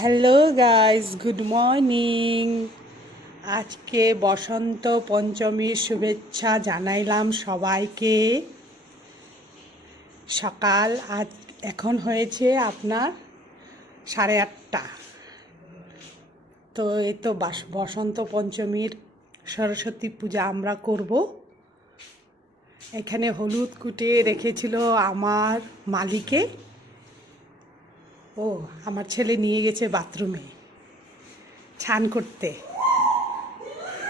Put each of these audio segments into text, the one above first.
Hello guys, good morning. আজকে বসন্ত পঞ্চমীর শুভেচ্ছা জানাইলাম সবাইকে। সকাল আজ এখন হয়েছে আপনার 8:30। তো এই তো বসন্ত পঞ্চমীর সরস্বতী পূজা আমরা করব। এখানে হলুদ কুটে রেখেছিল আমার মালিকে। ও আমার ছেলে নিয়ে গেছে বাথরুমে স্নান করতে।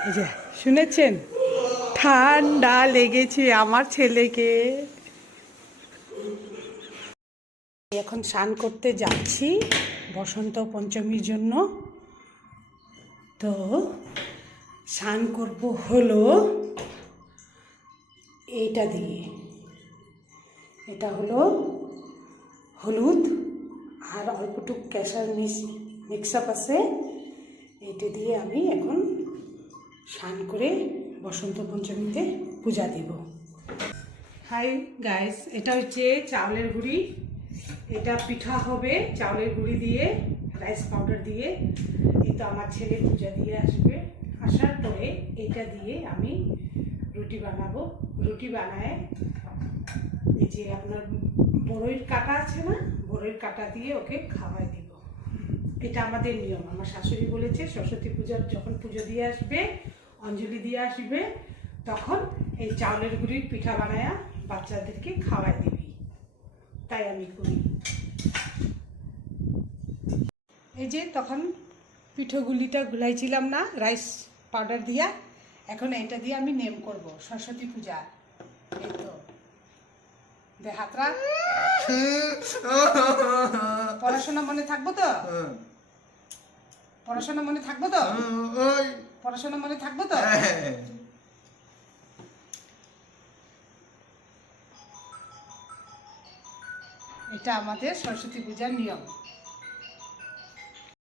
এই যে শুনেছেন, ঠান্ডা লেগেছে আমার ছেলেকে। এখন স্নান করতে যাচ্ছি বসন্ত পঞ্চমীর জন্য। তো স্নান করব হলো এইটা দিয়ে। এটা হলো হলুদ আর অল্পটুক কেশর মিক্সআপ আছে। এইটা দিয়ে আমি এখন স্নান করে বসন্ত পঞ্চমীতে পূজা দেব। হাই গাইস, এটা হচ্ছে চাউলের গুঁড়ি। এটা পিঠা হবে চাউলের গুঁড়ি দিয়ে, রাইস পাউডার দিয়ে। এই তো আমার ছেলে পূজা দিয়ে আসবে। আসার পরে এটা দিয়ে আমি রুটি বানাবো। রুটি বানায় এই যে আপনার বড়ইর কাটা আছে না, বড়ইর কাটা দিয়ে ওকে খাওয়াই দিব। এটা আমাদের নিয়ম। আমার শাশুড়ি বলেছে সরস্বতী পূজার যখন পুজো দিয়ে আসবে, অঞ্জলি দিয়ে আসবে, তখন এই চাউলের গুঁড়ির পিঠা বানায়া বাচ্চাদেরকে খাওয়াই দিবি। তাই আমি করি। এই যে তখন পিঠোগুলিটা গুলাইছিলাম না রাইস পাউডার দিয়া, এখন এটা দিয়ে আমি নেম করব সরস্বতী পূজা। এই তো হাতরা পড়াশোনা মনে থাকবো তো? পড়াশোনা মনে থাকবো তো? পড়াশোনা মনে থাকবো তো? এটা আমাদের সরস্বতী পূজার নিয়ম।